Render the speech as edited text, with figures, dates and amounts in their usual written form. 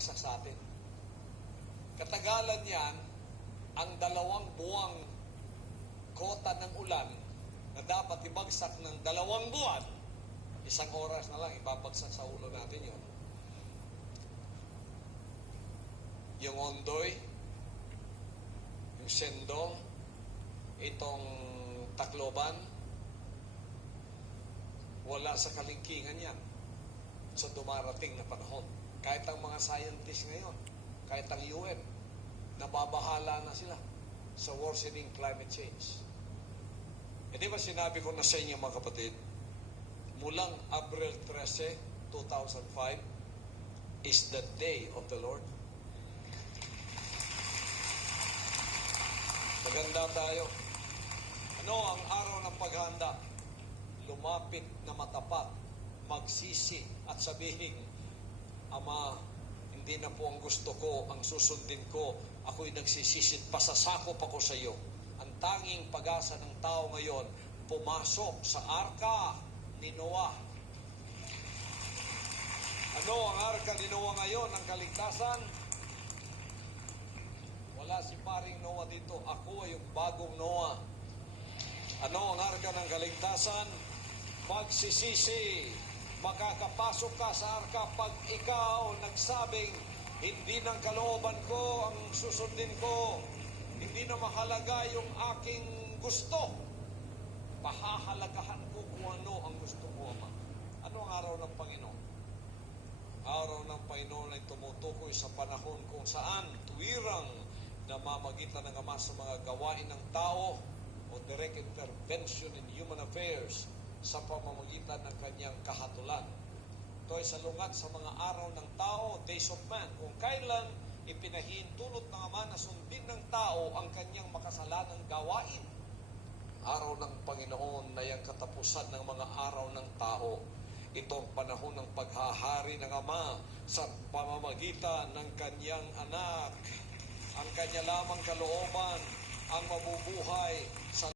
bumagsak sa atin. Katagalan yan, ang 2 buwang kota ng ulan na dapat ibagsak ng 2 buwan, 1 oras na lang ibabagsak sa ulo natin yun. Yung Ondoy, yung Sendong, itong Tacloban, wala sa kalingkingan yan sa dumarating na panahon. Kahit ang mga scientists ngayon, kahit ang UN, nababahala na sila sa worsening climate change. E di ba sinabi ko na sa inyo mga kapatid, mulang Abril 13, 2005 is the day of the Lord. Maganda tayo. Ano ang araw ng paghanda? Lumapit na matapat, magsisi at sabihin, Ama, hindi na po ang gusto ko, ang susundin ko. Ako'y nagsisisit, pasasakop ako sa iyo. Ang tanging pag-asa ng tao ngayon, pumasok sa arka ni Noah. Ano ang arka ni Noah ngayon, ang kaligtasan? Wala si paring Noah dito. Ako ay yung bagong Noah. Ano ang arka ng kaligtasan? Pagsisisi. Makakapasok ka sa arka pag ikaw nagsabing, hindi ng kalooban ko ang susundin ko. Hindi na mahalaga yung aking gusto. Pahahalagahan ko kung ano ang gusto ko, Ama. Ano ang araw ng Panginoon? Araw ng Panginoon ay tumutukoy sa panahon kung saan tuwirang namamagitan ng Ama sa mga gawain ng tao o direct intervention in human affairs sa pamamagitan ng kanyang kahatulan. Ito ay salungat sa mga araw ng tao, days of man, kung kailan ipinahintulot ng Ama na sundin ng tao ang kanyang makasalanang gawain. Araw ng Panginoon na yung katapusan ng mga araw ng tao. Ito ang panahon ng paghahari ng Ama sa pamamagitan ng kanyang anak. Ang kanya lamang kalooban ang mabubuhay sa